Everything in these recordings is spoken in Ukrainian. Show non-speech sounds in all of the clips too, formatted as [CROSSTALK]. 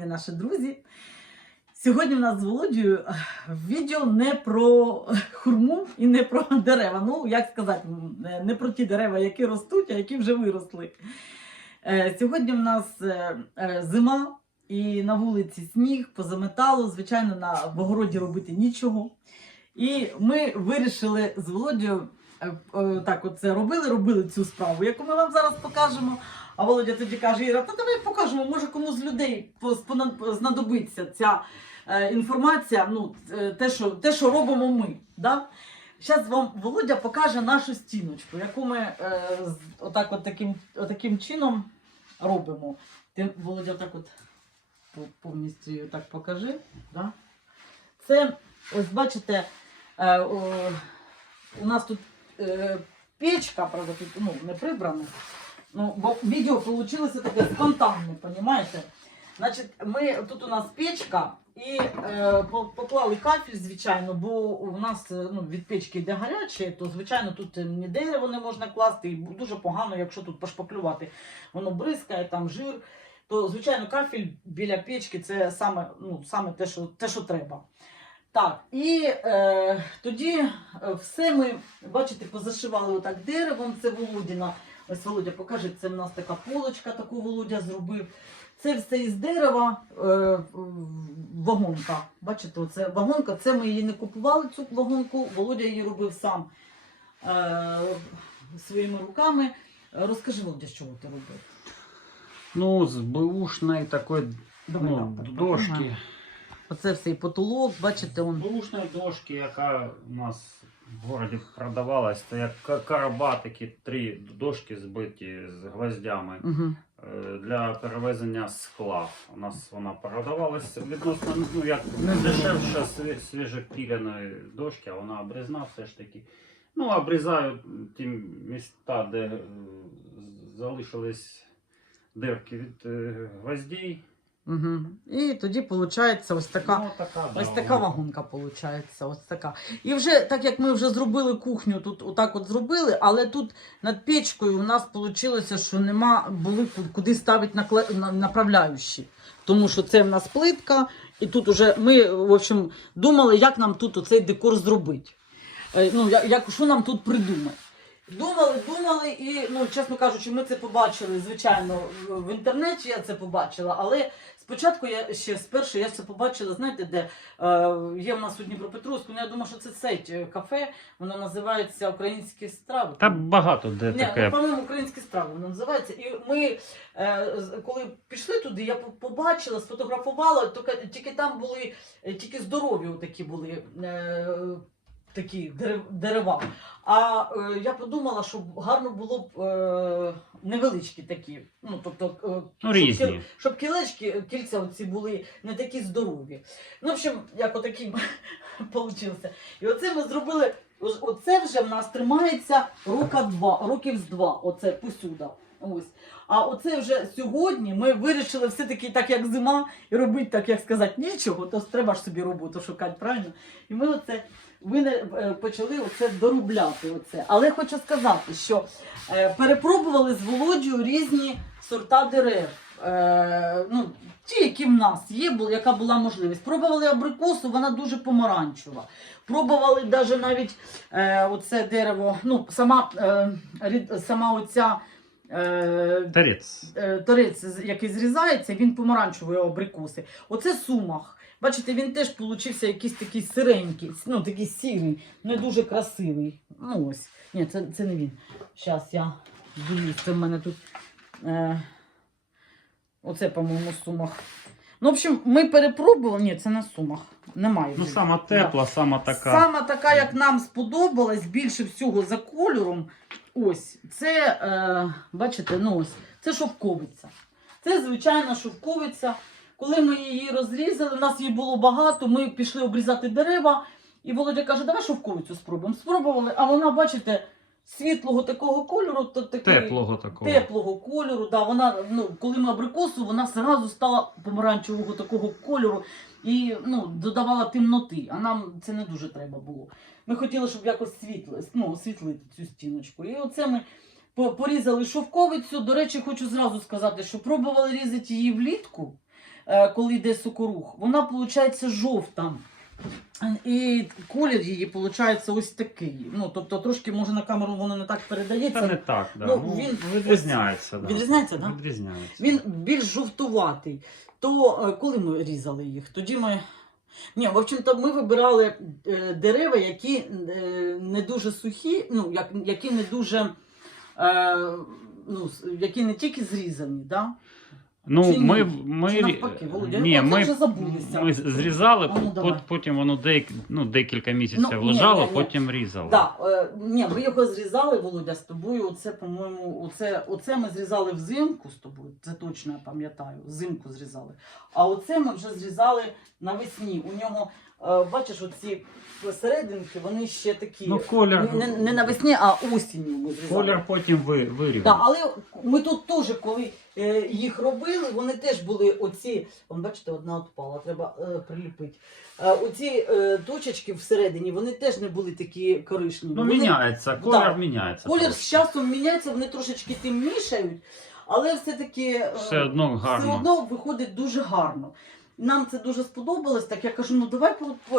шановні наші друзі. Сьогодні в нас з Володією е, відео не про хурму і не про дерева. Ну, як сказати, не про ті дерева, які ростуть, а які вже виросли. Е, Сьогодні в нас е, е, зима і на вулиці сніг, позаметало. Звичайно, на в огороді робити нічого. І ми вирішили з Володією е, е, так, оце робили, робили цю справу, яку ми вам зараз покажемо. А Володя тоді каже: Іра, та давай покажемо, може комусь з людей знадобиться ця е, інформація, ну, е, те, що, те, що робимо ми. Да? Зараз вам Володя покаже нашу стіночку, яку ми е, отак от таким, отаким чином робимо. Ти, Володя, так от повністю її так покажи. Да? Це, ось бачите, е, о, у нас тут е, печка, правда, тут ну, не прибрана. Ну, бо відео вийшло таке спонтанне, розумієте? Значить, ми, тут у нас печка і е, поклали кафель, звичайно, бо у нас е, ну, від печки йде гаряче, то звичайно тут е, ні дерево не можна класти, і дуже погано, якщо тут пошпаклювати, воно бризкає, там жир. То, звичайно, кафель біля печки це саме, ну, саме те, що, те, що треба. Так, і е, тоді е, все ми, бачите, позашивали отак деревом, це Володіна. Ось Володя, покажи, це в нас така полочка, таку Володя зробив. Це все із дерева, е, вагонка. Бачите, оце вагонка, це ми її не купували, цю вагонку. Володя її робив сам е, своїми руками. Розкажи, Володя, що ти робив? Ну, з бэушной такой Давай, ну, так, так, дошки. Оце все і потолок, бачите, З он. бэушної дошки, яка у нас в городі продавалась, це як ка- короба, такі три дошки збиті з гвоздями Угу. е, для перевезення скла. У нас вона продавалася відносно ну, як Не дешевша сві- свіжопіляної дошки, а вона обрізна все ж таки. Ну, обрізаю ті міста, де е, залишились дирки від е, гвоздей. Угу. І тоді виходить ось така. Ну, така, да, така вона- вагонка виходить, ось така. І вже так як ми вже зробили кухню, тут отак от зробили, але тут над печкою у нас вийшло, що нема були куди ставити накла- направляючі. Тому що це в нас плитка, і тут уже ми в общем, думали, як нам тут оцей декор зробити. Е, Ну, як, що нам тут придумати. Думали, думали, і, ну, чесно кажучи, ми це побачили, звичайно, в- інтернеті я це побачила, але спочатку я ще спершу я це побачила, знаєте, де е, є в нас у Дніпропетровську, ну я думаю, що це сейт е, кафе, воно називається Українські страви. Та багато де Ні, таке. ну, по-моєму, українські справи воно називається. І ми, е, коли пішли туди, я побачила, сфотографувала, тільки, тільки там були, е, тільки здорові такі були. Е, Такі дерева. А е, я подумала, що гарно було б е, невеличкі такі. Ну, тобто, е, Ну, щоб різні. кіл- щоб кілечки, кільця оці були не такі здорові. Ну, в общем, як отакий [LAUGHS] получився. І оце ми зробили. ось- Оце вже в нас тримається рока два, років з два. Оце посюда. Ось. А оце вже сьогодні ми вирішили все-таки так, як зима, і робити так, як сказати, нічого, то треба ж собі роботу шукати, правильно? І ми оце ви е, почали оце доробляти. Оце. Але хочу сказати, що е, перепробували з Володією різні сорта дерев. Е, ну, ті, які в нас є, яка була можливість. Пробували абрикосу, вона дуже помаранчева. Пробували навіть навіть оце дерево, ну, сама, сама оця. Е, Тарець. е, торець, з- який зрізається, він помаранчевої абрикоси. Оце сумах. Бачите, він теж получився якийсь такий сиренький, ну такий сірий, не дуже красивий. Ну ось. Ні, це, це не він. Зараз я дивлюсь, це в мене тут. Е, оце, по-моєму, сумах. Ну, в общем, ми перепробували. Ні, це на сумах. Немає. Ну, вже. сама тепла, сама така. Сама така, як нам сподобалась, більше всього за кольором. Ось, це, е, бачите, ну ось, це шовковиця. Це звичайна шовковиця. Коли ми її розрізали, в нас її було багато, ми пішли обрізати дерева. І Володя каже, давай шовковицю спробуємо. Спробували, а вона, бачите, світлого такого кольору, то такий, Теплого такого. теплого кольору. Да, вона, ну, коли ми абрикосу, вона зразу стала помаранчевого такого кольору і ну, додавала темноти. А нам це не дуже треба було. Ми хотіли, щоб якось світли, ну, освітлити цю стіночку. І оце ми порізали шовковицю. До речі, хочу зразу сказати, що пробували різати її влітку. е, коли йде сокорух, вона виходить жовта. І колір її виходить ось такий. Ну, тобто трошки може на камеру воно не так передається. Це не так, да. Ну, Ну, він- відрізняється. Да. Відрізняється, да? Відрізняється. Він більш жовтуватий. То е, коли ми різали їх, тоді ми. Ні, в общем-то, ми вибирали е, дерева, які е, не дуже сухі, ну, як, які не дуже. Е, ну, які не тільки зрізані, да? Ну, Чи ні? ми, ми, Чи навпаки, Володя? Ні, ми ми, вже забулися. ми зрізали, А ну, пот- потім воно деяк, ну, декілька місяців Ну, ні, лежало, ні, ні. потім різали. Да, е, ні, ви його зрізали, Володя, з тобою. Оце, по-моєму, оце, оце ми зрізали взимку з тобою. Це точно я пам'ятаю. Взимку зрізали. А оце ми вже зрізали навесні. У нього, е, бачиш, оці серединки, вони ще такі. Ну, колір, не, не навесні, а осінню ми зрізали. колір потім ви, вирівняв. Да, але ми тут теж, коли е, їх робили, вони теж були оці. Вон, бачите, одна відпала, треба е, приліпити. Е, оці е, точечки всередині, вони теж не були такі коричневі. Ну, Вони- міняється, колір Да. міняється. Колір з часом міняється, вони трошечки темнішають, але все-таки е, Все одно гарно. все одно виходить дуже гарно. Нам це дуже сподобалось. Так я кажу, ну давай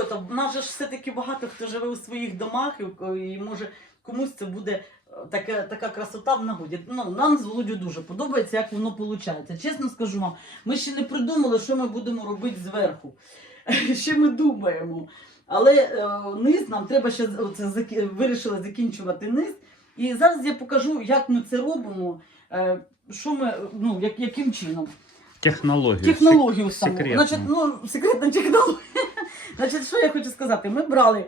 там. У нас же ж все-таки багато хто живе у своїх домах, і, і може комусь це буде е, така, така красота в нагоді. Ну, нам з Володю дуже подобається, як воно виходить. Чесно скажу вам, ми ще не придумали, що ми будемо робити зверху. [LAUGHS] Ще ми думаємо. Але е, низ нам треба ще оце, закі- вирішили закінчувати низ. І зараз я покажу, як ми це робимо, е, що ми, ну, як, яким чином. Технологію. Технологію саму. секретну. Значить, ну, секретна технологія. [LAUGHS] Значить, що я хочу сказати? Ми брали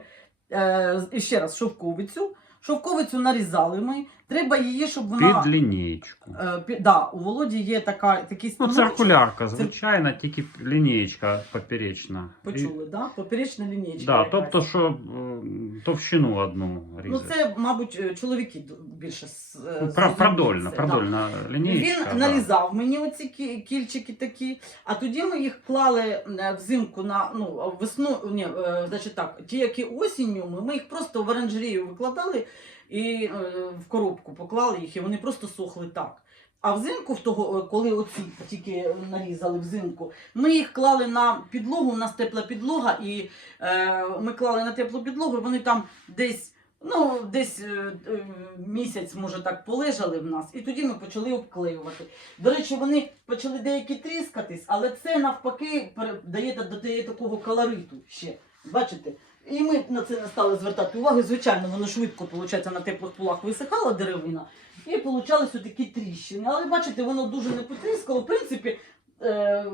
е, ще раз шовковицю. Шовковицю нарізали ми. Треба її, щоб вона. Під лінієчку. Е, пі- да, у Володі є така, такий Ну, станочок. циркулярка, звичайна, тільки лінієчка поперечна. І- Почули, да? Поперечна лінієчка. Да, якась. тобто, що м, товщину одну Ну, різати. це, мабуть, е, чоловіки д- більше з- е, Ну, Про, продольна, це, продольна лінієчка. Він да. нарізав мені оці кі- кільчики такі, а тоді ми їх клали е, взимку на ну, весну, ні, е, значить так, ті, які осінню, ми, ми їх просто в оранжерею викладали і е, в коробку поклали їх, і вони просто сохли так. А взимку, в того, е, коли оці тільки нарізали взимку, ми їх клали на підлогу, у нас тепла підлога, і е, ми клали на теплу підлогу, і вони там десь Ну, десь е, е, місяць, може так, полежали в нас, і тоді ми почали обклеювати. До речі, вони почали деякі тріскатись, але це навпаки до додає такого колориту ще. Бачите? І ми на це не стали звертати увагу. Звичайно, воно швидко, виходить, на теплих полах висихала деревина, і получались такі тріщини. Але бачите, воно дуже не потріскало. В принципі, е,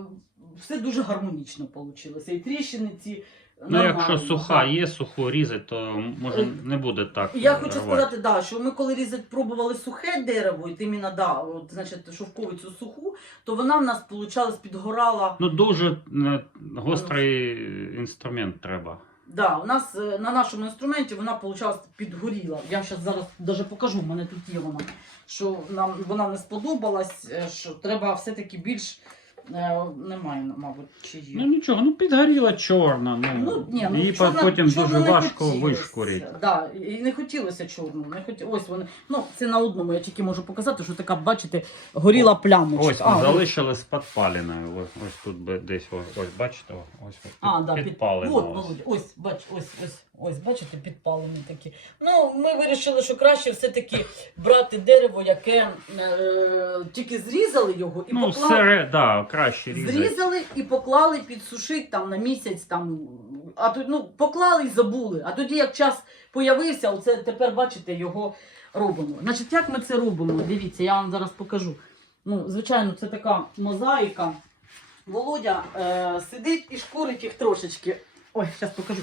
все дуже гармонічно вийшло. І тріщини ці. Ну, якщо суха є, суху різати, то може Е, не буде так. Я хочу рвати. сказати, да, що ми коли різати пробували сухе дерево, і іменно, да, от, значить, шовковицю суху, то вона в нас получалась підгорала. Ну, дуже е, гострий інструмент треба. Да, у нас е, на нашому інструменті вона получалась підгоріла. Я зараз зараз даже покажу, в мене тут є вона. Що нам вона не сподобалась, е, що треба все-таки більш немає, мабуть, чи є. Ну нічого, ну підгоріла чорна. Ну, Ну, ні, ну, її чорно- потім чорно дуже не важко хотілося. вишкурити. Да, і не хотілося чорну. Не хоті... Ось вони. Ну, це на одному я тільки можу показати, що така, бачите, горіла плямочка. Ось А, залишилось підпаленою. Ось, ось тут би десь ось, ось бачите, ось ось А, да, під... підпалено. От, ось. Ось, бач, ось, ось, ось, бачите, підпалені такі. Ну, ми вирішили, що краще все-таки брати дерево, яке е, тільки зрізали його і Ну, поклали. сере, да, краще різати. Зрізали і поклали підсушити там на місяць, там, а тут, ну, поклали і забули. А тоді, як час появився, оце тепер бачите, його робимо. Значить, як ми це робимо? Дивіться, я вам зараз покажу. Ну, звичайно, це така мозаїка. Володя е, сидить і шкурить їх трошечки. Ой, зараз покажу.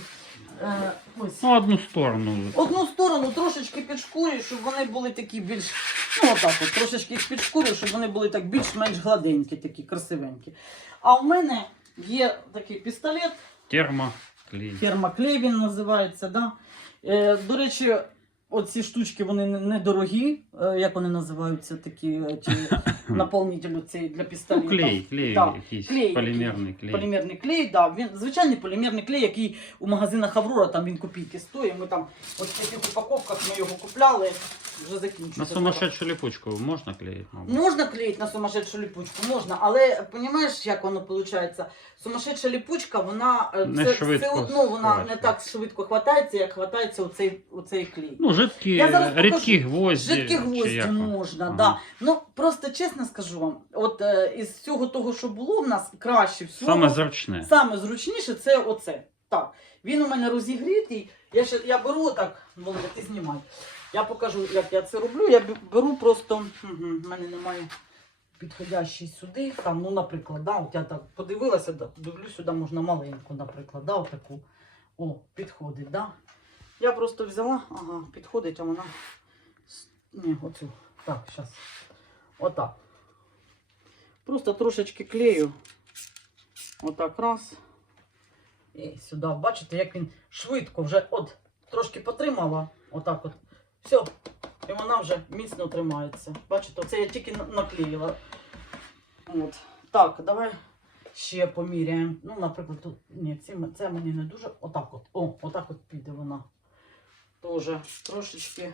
Е, ось. Ну, одну сторону. Одну сторону трошечки підшкурюю, щоб вони були такі більш, ну отак от, трошечки їх підшкурюю, щоб вони були так більш-менш гладенькі, такі красивенькі. А в мене є такий пістолет, Термоклей. фермаклей він називається. Да? Е, до речі, оці штучки вони недорогі, е, як вони називаються, такі е, ті, наповнителю цей для Ну, клей, клей, Так, якийсь клей полімерний клей. Полімерний клей, да, він звичайний полімерний клей, який у магазинах Аврора там він копійки стоїть. Ми там от в таких упаковках ми його купляли, вже закінчується. На сумасшедшу липучку можна клеїти, мабуть? Можна клеїти на сумасшедшу ліпучку, можна, але розумієш, як воно виходить? Сумасшедша ліпучка, вона е, Не це, швидко все одно вона не так швидко хватається, як хватається оцей, оцей клей. Ну, жидкі, Я зараз покажу. рідкі гвозді. Жидкі гвозді можна, Ага. да. Ну просто чесно скажу вам, от е, із всього того, що було в нас, краще всього. Саме зручне. Саме зручніше це оце. Так. Він у мене розігрітий. Я ще я беру так, Володя, ти знімай. Я покажу, як я це роблю. Я б- беру просто. Угу, в мене немає підходящий сюди. Там, ну, наприклад, да, от я так подивилася, да, дивлю, сюди можна маленьку, наприклад, да, отаку. О, підходить, да? Я просто взяла, ага, підходить, а вона. с- Ні, оцю. Так, зараз. Отак. Просто трошечки клею. Отак раз. І сюди, бачите, як він швидко вже от трошки потримала. Отак от. Все. І вона вже міцно тримається. Бачите, оце я тільки наклеїла. От. Так, давай ще поміряємо. Ну, наприклад, тут. Ні, ці це мені не дуже. Отак от. О, отак от піде вона. Тоже трошечки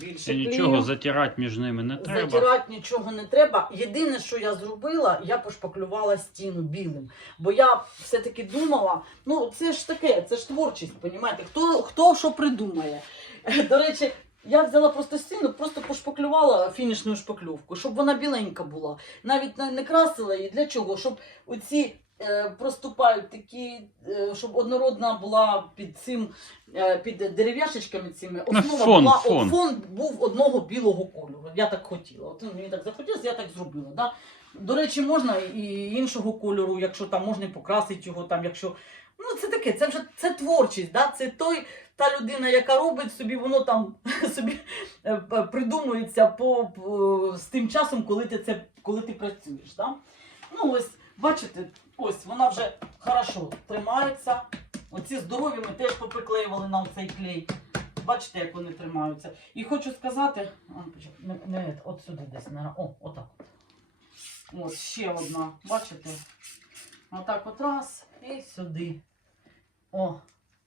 більше. І нічого затирати між ними не треба. Затирати нічого не треба. Єдине, що я зробила, я пошпаклювала стіну білим. Бо я все-таки думала, ну це ж таке, це ж творчість, понімаєте? Хто, хто що придумає. До речі, я взяла просто стіну, просто пошпаклювала фінішною шпаклювку, щоб вона біленька була. Навіть не, красила її. Для чого? Щоб оці проступають такі, е, щоб однородна була під цим, е, під дерев'яшечками цими. Ну, Основа фон, була, фон. фон був одного білого кольору. Я так хотіла. От мені так захотілося, я так зробила. Да? До речі, можна і іншого кольору, якщо там можна покрасити його, там, якщо. Ну, це таке, це вже це творчість, да? це той, та людина, яка робить собі, воно там [LAUGHS] собі е, придумується по, по, з тим часом, коли ти це коли ти працюєш. Да? Ну, ось, бачите, ось вона вже хорошо тримається. Оці здорові ми теж поприклеювали на оцей клей. Бачите, як вони тримаються. І хочу сказати, не, не, от сюди десь, наверно. О, отак. от. Ось ще одна, бачите? Отак от раз і сюди. О,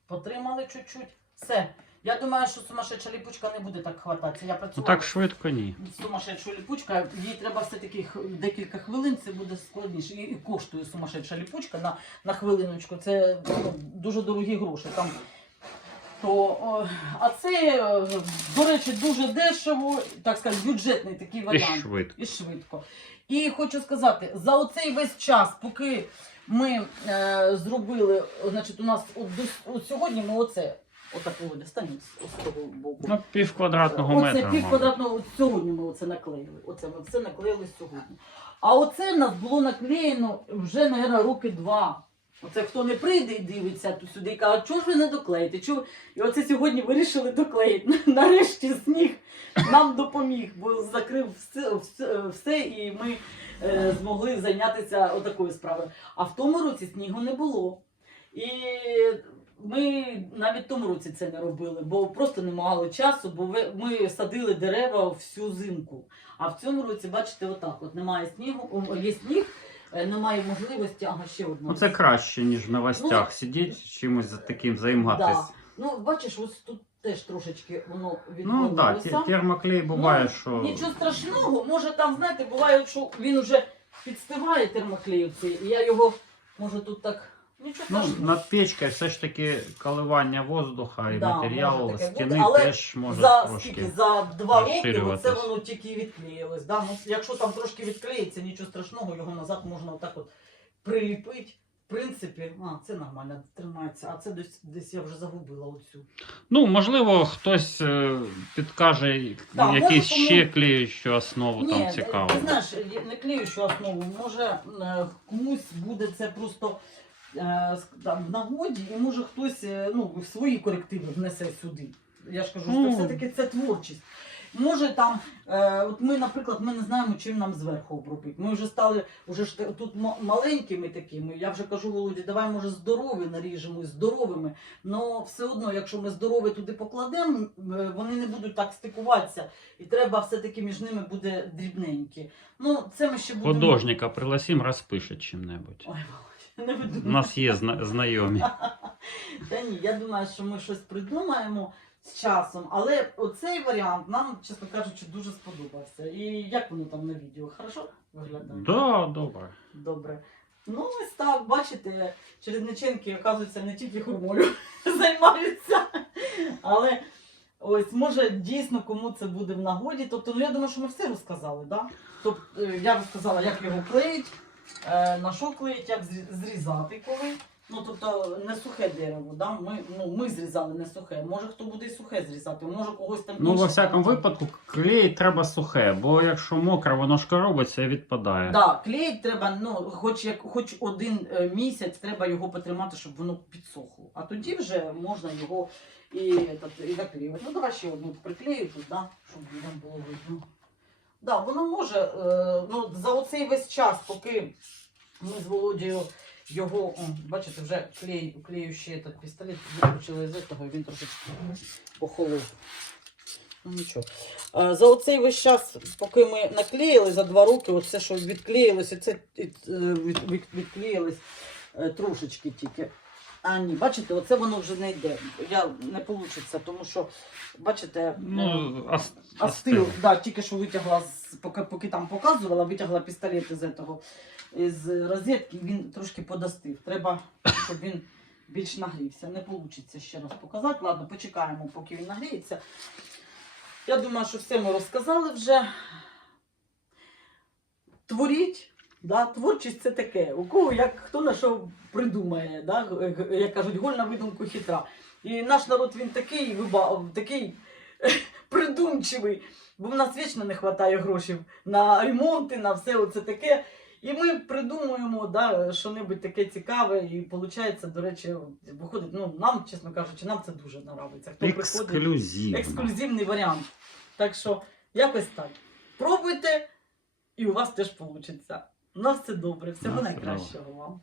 потримали чуть-чуть. Все. Я думаю, що сумасшедша ліпучка не буде так хвататися. Я Ну працювала так швидко ні. з сумасшедшою ліпучка. Їй треба все-таки декілька хвилин, це буде складніше. І, коштує сумасшедша ліпучка на, на хвилиночку. Це ну, дуже дорогі гроші. Там, то, а це, е, до речі, дуже дешево, так сказати, бюджетний такий І швидко. і швидко. І хочу сказати, за оцей весь час, поки ми е, зробили, значить, у нас от, от сьогодні ми оце, отакого достанемо з того боку. Ну, пів квадратного Оце метра. пів квадратного от сьогодні ми оце наклеїли. Оце ми все наклеїли сьогодні. А оце в нас було наклеєно вже, мабуть, роки два. Оце хто не прийде і дивиться то сюди і каже, чого ж ви не доклеїте? Чого? І оце сьогодні вирішили доклеїти. [LAUGHS] Нарешті сніг нам допоміг, бо закрив все, все, все і ми е, змогли зайнятися отакою справою. А в тому році снігу не було. І ми навіть в тому році це не робили, бо просто не мали часу, бо ми садили дерева всю зимку. А в цьому році, бачите, отак: от немає снігу, є сніг, е, немає можливості, ага, ще одна. Ну це краще, ніж в новостях Ну, сидіти, чимось за таким займатися. Ну, бачиш, ось тут теж трошечки воно Ну так, да, термоклей буває, Ну, що. Нічого страшного, може там, знаєте, буває, що він вже підстиває термоклею цей, і я його, може тут так. Ну, над печкою все ж таки коливання воздуха і Да, матеріалу може таке стіни бути, але теж може за трошки. за два роки розширюватись. оце воно тільки відклеїлось. Да? Ну, якщо там трошки відклеїться, нічого страшного, його назад можна отак от приліпити. В принципі, а, це нормально тримається, а це десь, десь я вже загубила оцю. Ну, можливо, хтось е, підкаже Так, якісь може, ще кому- клеючу основу там цікаво. ти знаєш, я не клеючу основу, може е, комусь буде це просто там, в нагоді, і може хтось е, ну, свої корективи внесе сюди. Я ж кажу, що все-таки це творчість. Може там, е, от ми, наприклад, ми не знаємо, чим нам зверху обробити. Ми вже стали уже ж тут маленькими такими. Я вже кажу Володі, давай може здорові наріжемо, здоровими. Но все одно, якщо ми здорові туди покладемо, е, вони не будуть так стикуватися. І треба все-таки між ними буде дрібненькі. Ну, це ми ще будемо. Художника пригласим, розпише чим-небудь. Ой, [LAUGHS] не У нас є зна- знайомі. [LAUGHS] Та ні, я думаю, що ми щось придумаємо з часом, але оцей варіант нам, чесно кажучи, дуже сподобався. І як воно там на відео? Хорошо виглядає? Да, добре. Добре. Ну, ось так, бачите, чередниченки, оказується, не тільки хурмою [LAUGHS] займаються. Але ось може дійсно кому це буде в нагоді. Тобто, ну я думаю, що ми все розказали, да? Тобто е, я розказала, як його клеїть, на що клеїть, як зрізати коли. Ну, тобто не сухе дерево, да? ми, ну, ми зрізали не сухе. Може хто буде і сухе зрізати, може когось там Ну, во всякому випадку, клеїть треба сухе, бо якщо мокре, воно ж коробиться і відпадає. Да, клеїть треба, ну, хоч як хоч один е, місяць треба його потримати, щоб воно підсохло. А тоді вже можна його і, і наклеювати. Ну, давай ще одну приклею тут, да, щоб нам було видно. Да, воно може, е, ну, за оцей весь час, поки ми з Володією його, о, бачите, вже клею, клею ще этот пістолет, виключили з цього, він трошечки охолов. Ну нічого. Е, За оцей весь час, поки ми наклеїли за два роки, оце, що відклеїлося, це е, від, від, відклеїлось трошечки тільки. А ні, бачите, оце воно вже не йде. Я не вийде, тому що, бачите, е, Ну, ас- Астил, астил. да, тільки що витягла, з- поки, поки там показувала, витягла пістолет із этого, із розетки, він трошки подостив. Треба, щоб він більш нагрівся. Не вийде ще раз показати. Ладно, почекаємо, поки він нагріється. Я думаю, що все ми розказали вже. Творіть. Да, творчість це таке. У кого як хто на що придумає, да? як кажуть, голь на видумку хитра. І наш народ він такий, такий [LAUGHS] придумчивий, бо в нас вічно не вистачає грошей на ремонти, на все оце таке. І ми придумуємо да, що-небудь таке цікаве, і виходить, до речі, виходить, ну нам, чесно кажучи, нам це дуже подобається. Хто приходить, ексклюзивний варіант. Так що якось так. Пробуйте, і у вас теж вийде. У нас все добре. Всього найкращого вам.